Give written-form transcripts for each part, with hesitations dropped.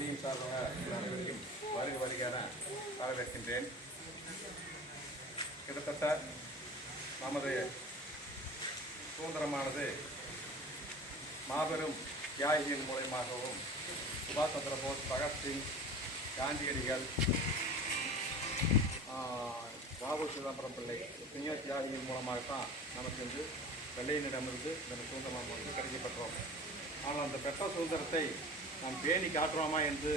பள்ளியின் சார்பாக அனைவருக்கும் வருக வருகையான வரவேற்கின்றேன். கிட்டத்தட்ட நமது சுதந்திரமானது மாபெரும் தியாகிகள் மூலமாகவும் சுபாஷ் சந்திர போஸ், பகத்சிங், காந்தியடிகள், ராகுல் சிதம்பரம் பிள்ளை எத்தனையோ தியாகிகள் மூலமாகத்தான் நமக்கு வந்து வெள்ளையனிடமிருந்து இந்த சுதந்திரம் வந்து கிடைக்கப்பெற்றோம். ஆனால் அந்த பெற்ற சுதந்திரத்தை நாம் பேணி காட்டுறோமா என்று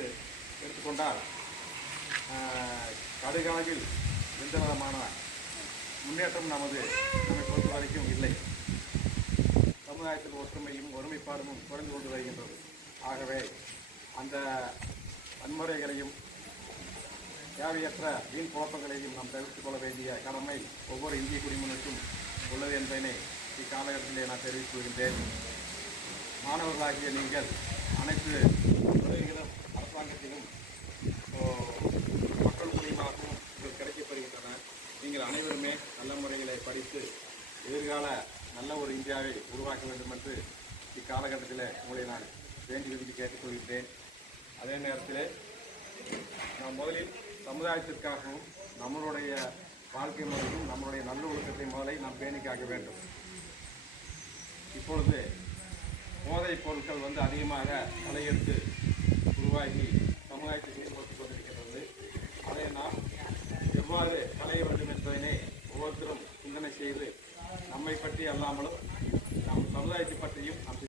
எடுத்துக்கொண்டால் கடுகாலில் எந்த விதமான முன்னேற்றம் நம்மை பொறுத்த வரைக்கும் இல்லை. சமுதாயத்தில் ஒற்றுமையும் ஒருமைப்பாடும் குறைந்து கொண்டு வருகின்றது. ஆகவே அந்த வன்முறைகளையும் தேவையற்ற வீண் குழப்பங்களையும் நாம் தவிர்த்துக் கொள்ள வேண்டிய கடமை ஒவ்வொரு இந்திய குடிமகனுக்கும் உள்ளது என்பதனை இக்காலகட்டத்திலே நான் தெரிவித்து வருகின்றேன். மாணவர்களாகிய நீங்கள் அனைத்து துறைகளும் அரசாங்கத்திலும் மக்கள் மூலியமாகவும் இது கிடைக்கப்பெறுகின்றன. நீங்கள் அனைவருமே நல்ல முறைகளை படித்து எதிர்கால நல்ல ஒரு இந்தியாவை உருவாக்க வேண்டும் என்று இக்காலகட்டத்தில் உங்களை நான் வேண்டி விரும்பி கேட்டுக்கொள்கின்றேன். அதே நேரத்தில் நாம் முதலில் சமுதாயத்திற்காகவும் நம்மளுடைய வாழ்க்கை முறையும் நம்மளுடைய நல்ல ஒழுக்கத்தை முதலை நாம் பேணி காக்க வேண்டும். இப்பொழுது போதைப் பொருட்கள் வந்து அதிகமாக தலையெடுத்து உருவாகி சமுதாயத்தை செயல்படுத்திக் கொண்டிருக்கிறது. அதை நாம் எவ்வாறு களைய வேண்டும் என்பதனை ஒவ்வொருத்தரும் சிந்தனை செய்து நம்மை பற்றி அல்லாமலும் நம் சமுதாயத்தை பற்றியும் நாம்